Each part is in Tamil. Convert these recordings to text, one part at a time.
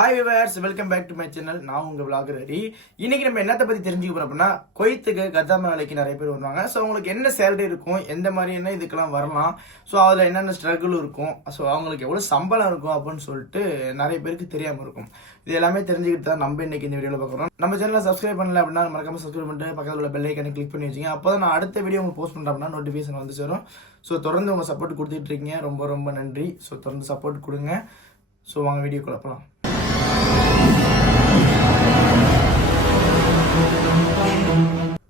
Hi viewers, welcome back to my channel. நான் உங்கள் விளாகர் ஹரி. இன்னைக்கு நம்ம என்னத்தை பற்றி தெரிஞ்சுக்க போகிறோம் அப்படின்னா, குவைத்துக்கு கத்தாம வேலைக்கு நிறைய பேர் வருவாங்க. ஸோ அவங்களுக்கு என்ன சேலரி இருக்கும், எந்த மாதிரியான இதுக்கெல்லாம் வரலாம், ஸோ அதில் என்னென்ன ஸ்ட்ரகிள் இருக்கும், ஸோ அவங்களுக்கு எவ்வளோ சம்பளம் இருக்கும் அப்படின்னு சொல்லிட்டு நிறைய பேருக்கு தெரியாமல் இருக்கும். இது எல்லாமே தெரிஞ்சுக்கிட்டு தான் நம்ம இன்னைக்கு இந்த வீடியோவில் பார்க்குறோம். நம்ம சேனலை சப்ஸ்கிரைப் பண்ணல அப்படின்னா மறக்காம சப்ஸ்கிரைப் பண்ணிட்டு பக்கத்தில் உள்ள பெல் ஐக்கானை கிளிக் பண்ணி வச்சுங்க. அப்போ தான் நான் அடுத்த வீடியோ உங்களுக்கு போஸ்ட் பண்ணுறேன் அப்படின்னா நோட்டிஃபிகேஷன் வந்து சேரும். ஸோ தொடர்ந்து உங்கள் சப்போர்ட் கொடுத்துட்டு இருக்கீங்க, ரொம்ப ரொம்ப நன்றி. ஸோ தொடர்ந்து சப்போர்ட் கொடுங்க. ஸோ வாங்க வீடியோ குழப்பலாம்.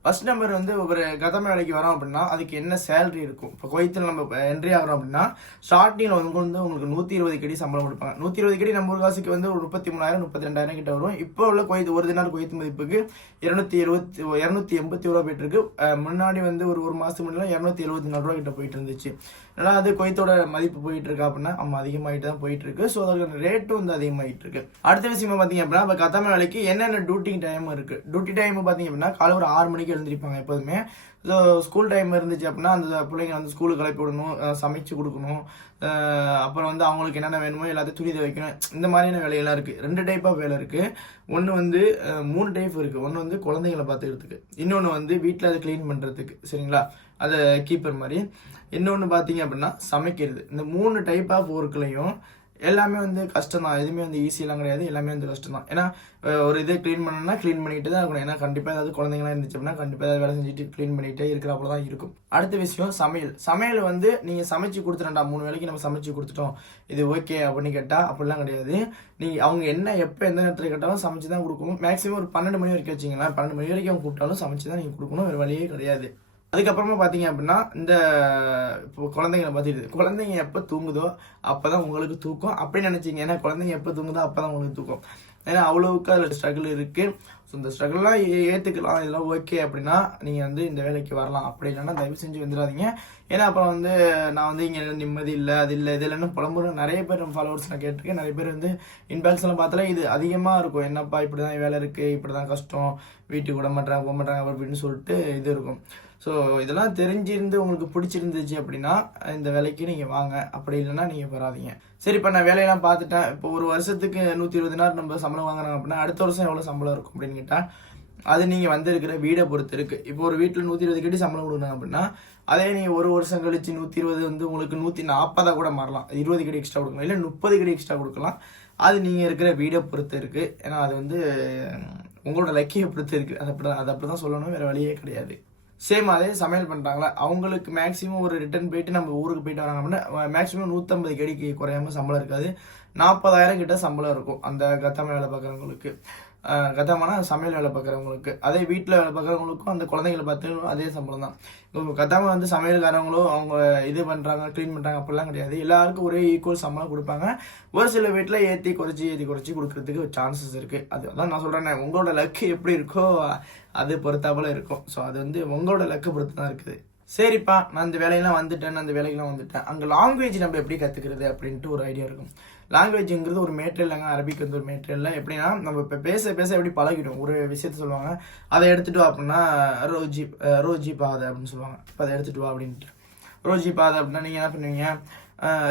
ஃபர்ஸ்ட் நம்பர் வந்து ஒரு கதமை வேலைக்கு வரோம் அப்படின்னா அதுக்கு என்ன சேலரி இருக்கும். இப்போ குவைத்தில் நம்ம என்ட்ரி ஆகிறோம் அப்படின்னா ஸ்டார்டிங்கில் வந்து உங்களுக்கு 120 கடி சம்பளம் கொடுப்பாங்க. 120 கடி நம்ம ஒரு காசுக்கு வந்து ஒரு 33,000 32,000 கிட்ட வரும். இப்போ உள்ள குவைத் ஒரு தினார் குவைத் மதிப்புக்கு 280 ரூபா போயிட்டு இருக்கு. முன்னாடி வந்து ஒரு மாதத்துக்கு முன்னாடி 274 ரூபா கிட்ட போயிட்டு இருந்துச்சு. ஏன்னா அது குவைத்தோட மதிப்பு போயிட்டு இருக்கு அப்படின்னா நம்ம அதிகமாகிட்டு தான் போயிட்டு இருக்கு. ஸோ அதோட ரேட்டும் வந்து அதிகமாகிட்டு இருக்கு. அடுத்த விஷயமா பார்த்தீங்க அப்படின்னா இப்போ கதமை வேலைக்கு என்னென்ன டியூட்டி டைம் இருக்கு. டியூட்டி டைம் பார்த்தீங்க அப்படின்னா காலை ஒரு 6 மணிக்கு எழுந்திருப்பாங்க எப்போதுமே. ஸோ ஸ்கூல் டைம் இருந்துச்சு அப்படின்னா அந்த பிள்ளைங்க வந்து ஸ்கூலுக்கு கிளப்பி விடணும், சமைச்சு கொடுக்கணும், அப்புறம் வந்து அவங்களுக்கு என்னென்ன வேணுமோ எல்லாத்தையும் துணி வைக்கணும். இந்த மாதிரியான வேலையெல்லாம் இருக்குது. 2 டைப் ஆஃப் வேலை இருக்குது. ஒன்று வந்து 3 டைப் இருக்குது. ஒன்று வந்து குழந்தைங்களை பார்த்துக்கிறதுக்கு, இன்னொன்று வந்து வீட்டில் அதை க்ளீன் பண்ணுறதுக்கு, சரிங்களா, அதை கீப்பர் மாதிரி. இன்னொன்று பார்த்தீங்க அப்படின்னா சமைக்கிறது. இந்த 3 டைப் ஆஃப் ஒர்க்லையும் எல்லாமே வந்து கஷ்டம் தான். எதுவுமே வந்து ஈஸியெல்லாம் கிடையாது, எல்லாமே வந்து கஷ்டம் தான். ஏன்னா ஒரு இதை க்ளீன் பண்ணணும்னா க்ளீன் பண்ணிட்டு தான் இருக்கணும். ஏன்னா கண்டிப்பாக ஏதாவது குழந்தைங்களாம் இருந்துச்சு அப்படின்னா கண்டிப்பாக ஏதாவது வேலை செஞ்சுட்டு க்ளீன் பண்ணிகிட்டே இருக்கிறப்பல தான் இருக்கும். அடுத்த விஷயம் சமையல் வந்து நீங்கள் சமைச்சு கொடுத்துட்டா 3 வேளைக்கு நம்ம சமைச்சு கொடுத்துட்டோம், இது ஓகே அப்படின்னு கேட்டால் அப்படிலாம் கிடையாது. நீங்கள் அவங்க என்ன எப்போ எந்த நேரத்தில் கேட்டாலும் சமைச்சு தான் கொடுக்கணும். மேக்ஸிமம் ஒரு 12 மணி வரைக்கும் வச்சிங்களேன். 12 மணி வரைக்கும் அவங்க கூப்பிட்டாலும் சமைச்சு தான் நீங்கள் கொடுக்கணும், வேறு வழியே கிடையாது. அதுக்கப்புறமா பார்த்தீங்க அப்படின்னா இந்த இப்போ குழந்தைங்களை பார்த்துட்டு குழந்தைங்க எப்போ தூங்குதோ அப்போ தான் உங்களுக்கு தூக்கம் அப்படின்னு நினச்சிங்க. ஏன்னா குழந்தைங்க எப்போ தூங்குதோ அப்போ தான் உங்களுக்கு தூக்கம். ஏன்னா அவ்வளோவுக்கு அதில் ஸ்ட்ரகிள் இருக்குது. ஸோ இந்த ஸ்ட்ரகிள்லாம் ஏற்றுக்கலாம், இதெல்லாம் ஓகே அப்படின்னா நீங்கள் வந்து இந்த வேலைக்கு வரலாம். அப்படி இல்லைன்னா தயவு செஞ்சு வந்துடாதீங்க. ஏன்னா அப்புறம் வந்து நான் வந்து இங்கே நிம்மதி இல்லை, அது இல்லை, இது இல்லைன்னு புலம்புற நிறைய பேர் நம்ம ஃபாலோவர்ஸ் நான் கேட்டிருக்கேன். நிறைய பேர் வந்து இன்பாக்ஸ் எல்லாம் பார்த்தாலே இது அதிகமாக இருக்கும். என்னப்பா இப்படி தான் வேலை இருக்குது, இப்படி தான் கஷ்டம், வீட்டுக்கு விட மாட்டாங்க போக மாட்டாங்க அப்படின்னு சொல்லிட்டு இது இருக்கும். ஸோ இதெல்லாம் தெரிஞ்சிருந்து உங்களுக்கு பிடிச்சிருந்துச்சு அப்படின்னா இந்த வேலைக்கு நீங்கள் வாங்க, அப்படி இல்லைன்னா நீங்கள் வராதிங்க. சரி, இப்போ நான் வேலையெல்லாம் பார்த்துட்டேன். இப்போ ஒரு வருஷத்துக்கு 120 நாள் நம்ம சம்பளம் வாங்குறாங்க அப்படின்னா அடுத்த வருஷம் எவ்வளோ சம்பளம் இருக்கும் அப்படின்னு கேட்டால் அது நீங்கள் வந்திருக்கிற வீடை பொறுத்து இருக்குது. இப்போ ஒரு வீட்டில் 120 கட்டி சம்பளம் கொடுக்குறாங்க அப்படின்னா அதே நீங்கள் ஒரு வருஷம் கழிச்சு 120 வந்து உங்களுக்கு 140 கூட மாறலாம். 20 கடி எக்ஸ்ட்ரா கொடுக்கலாம், இல்லை 30 கடி எக்ஸ்ட்ரா கொடுக்கலாம். அது நீங்கள் இருக்கிற வீடை பொறுத்து இருக்குது. ஏன்னா அது வந்து உங்களோட லக்கியை பொறுத்து இருக்குது. அது அப்படி தான் சொல்லணும், வேறு வழியே கிடையாது. சேம் அதே சமையல் பண்ணுறாங்களா அவங்களுக்கு மேக்ஸிமம் ஒரு ரிட்டர்ன் போயிட்டு நம்ம ஊருக்கு போயிட்டு வராங்க அப்படின்னா மேக்ஸிமம் 150 கடிக்கு குறையாமல் சம்பளம் இருக்காது. 40,000 கிட்ட சம்பளம் இருக்கும் அந்த கத்தாமை வேலை பார்க்குறவங்களுக்கு. கத்தாமனா சமையல் வேலை பார்க்குறவங்களுக்கு. அதே வீட்டில் வேலை பார்க்குறவங்களுக்கும் அந்த குழந்தைங்களை பார்த்து அதே சம்பளம் தான். இப்போ கத்தாம வந்து சமையல்காரவங்களோ அவங்க இது பண்ணுறாங்க க்ளீன் பண்ணுறாங்க அப்படிலாம் கிடையாது. எல்லாருக்கும் ஒரே ஈக்குவல் சம்பளம் கொடுப்பாங்க. ஒரு சில வீட்டில் ஏற்றி குறைச்சி கொடுக்கறதுக்கு சான்சஸ் இருக்குது. அதுதான் நான் சொல்கிறேன், உங்களோட லக்கு எப்படி இருக்கோ அது பொறுத்தாப்புல இருக்கும். ஸோ அது வந்து உங்களோட லக்கு பொறுத்து தான் இருக்குது. சரிப்பா, நான் இந்த வேலையெல்லாம் வந்துட்டேன், அந்த வேலைக்கெல்லாம் வந்துட்டேன், அங்கே லாங்குவேஜ் நம்ம எப்படி கற்றுக்கிறது அப்படின்ட்டு ஒரு ஐடியா இருக்கும். லாங்குவேஜுங்கிறது ஒரு மேட்ரு இல்லைங்க. அரபிக் வந்து ஒரு மேட்ரு இல்லை. எப்படின்னா நம்ம இப்போ பேச எப்படி பழகிடும். ஒரு விஷயத்த சொல்லுவாங்க, அதை எடுத்துகிட்டு வா அப்படின்னா ரோஜி பாதை அப்படின்னு சொல்லுவாங்க. இப்போ அதை எடுத்துகிட்டு வா அப்படின்ட்டு ரோஜி பாதை அப்படின்னா நீங்கள் என்ன பண்ணுவீங்க,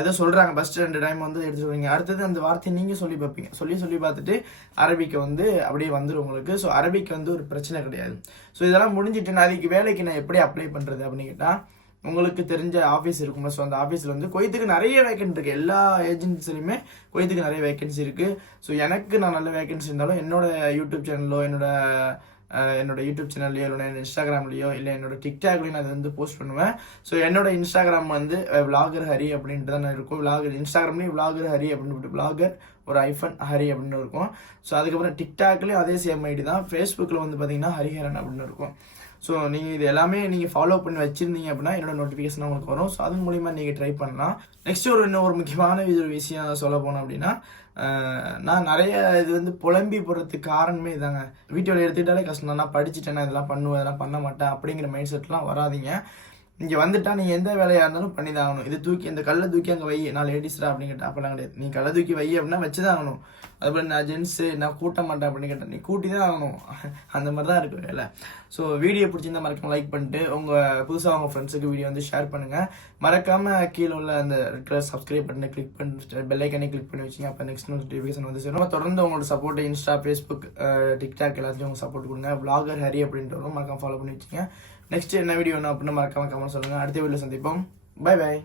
ஏதோ சொல்கிறாங்க ஃபஸ்ட்டு 2 டைம் வந்து எடுத்துகிட்டு வருவீங்க. அடுத்தது அந்த வார்த்தையை நீங்கள் சொல்லி பார்ப்பீங்க. சொல்லி பார்த்துட்டு அரபிக்கை வந்து அப்படியே வந்துடும் உங்களுக்கு. ஸோ அரபிக்கு வந்து ஒரு பிரச்சனை கிடையாது. ஸோ இதெல்லாம் முடிஞ்சிட்டு நான் அதுக்கு வேலைக்கு நான் எப்படி அப்ளை பண்ணுறது அப்படின்னு கேட்டால் உங்களுக்கு தெரிஞ்ச ஆஃபீஸ் இருக்கும்ல. ஸோ அந்த ஆஃபீஸில் வந்து குவைத்துக்கு நிறைய வேக்கன்சி இருக்குது. எல்லா ஏஜென்சிலையுமே குவைத்துக்கு நிறைய வேக்கன்சி இருக்குது. ஸோ எனக்கு நான் நல்ல வேக்கன்சி இருந்தாலும் என்னோட யூடியூப் சேனலோ என்னோட யூடியூப் சேனல்லையோ இல்லை இன்ஸ்டாகிராம்லையோ இல்லை என்னோட டிக்டாக்லையும் நான் அதை வந்து போஸ்ட் பண்ணுவேன். ஸோ என்னோட இன்ஸ்டாகிராம் வந்து விளாகர் ஹரி அப்படின்ட்டு தான் இருக்கும். இன்ஸ்டாகிராம்லேயும் விளாகர் ஹரி அப்படின்னு விளாகர் ஒரு ஹரி அப்படின்னு இருக்கும். ஸோ அதுக்கப்புறம் டிக்டாக்லேயும் அதே சேம் ஐடி தான். ஃபேஸ்புக்கில் வந்து பார்த்தீங்கன்னா ஹரிஹரன் அப்படின்னு இருக்கும். ஸோ நீங்கள் இது எல்லாமே நீங்கள் ஃபாலோ பண்ணி வச்சுருந்தீங்க அப்படின்னா என்னோட நோட்டிஃபிகேஷன் உங்களுக்கு வரும். ஸோ அதன் மூலிமா நீங்கள் ட்ரை பண்ணலாம். நெக்ஸ்ட் இன்னொரு முக்கியமான விஷயம் சொல்ல போனோம் அப்படின்னா நான் நிறைய இது வந்து புலம்பி போடுறதுக்கு காரணமே இதாங்க. வீட்டு வேலை எடுத்துக்கிட்டாலே கஷ்டம் தான். நான் படிச்சுட்டேன், இதெல்லாம் பண்ணுவேன், இதெல்லாம் பண்ண மாட்டேன் அப்படிங்கிற மைண்ட் செட்லாம் வராதிங்க. இங்கே வந்துட்டா நீ எந்த வேலையாக இருந்தாலும் பண்ணி தான் ஆகணும். இது தூக்கி இந்த கல்லை தூக்கி அங்கே வை, நான் லேடிஸ்டா அப்படின்னு கேட்டேன். அப்போலாம் கிடையாது. நீ கல்லை தூக்கி வை அப்படின்னா வச்சு தான் ஆகணும். அதுபோல் நான் ஜென்ஸு நான் கூட்ட மாட்டேன் அப்படின்னு கேட்டேன். நீ கூட்டி தான் ஆகணும். அந்த மாதிரி தான் இருக்கு வேலை. ஸோ வீடியோ பிடிச்சிருந்தா மறக்காம லைக் பண்ணிட்டு உங்கள் புதுசாக உங்கள் ஃப்ரெண்ட்ஸுக்கு வீடியோ வந்து ஷேர் பண்ணுங்கள். மறக்காமல் கீழே உள்ள அந்த சப்ஸ்கிரைப் பட்டனை கிளிக் பண்ணி பெல் ஐக்கனே கிளிக் பண்ணி வச்சிங்க. அப்போ நெக்ஸ்ட் நோட்டிஃபிகேஷன் வந்து சேரும். தொடர்ந்து உங்களோட சப்போர்ட் இன்ஸ்டா, ஃபேஸ்புக், டிக்டாக் எல்லாத்தையும் உங்கள் சப்போர்ட் கொடுங்க. vlogger ஹரி அப்படின்ட்டு வரும், மறக்காம ஃபாலோ பண்ணி வச்சிங்க. நெக்ஸ்ட் என்ன வீடியோ வேணும் அப்படின்னு மறக்காம கமெண்ட் சொல்லுங்கள். அடுத்த வீடியோ சந்திப்போம். Bye bye.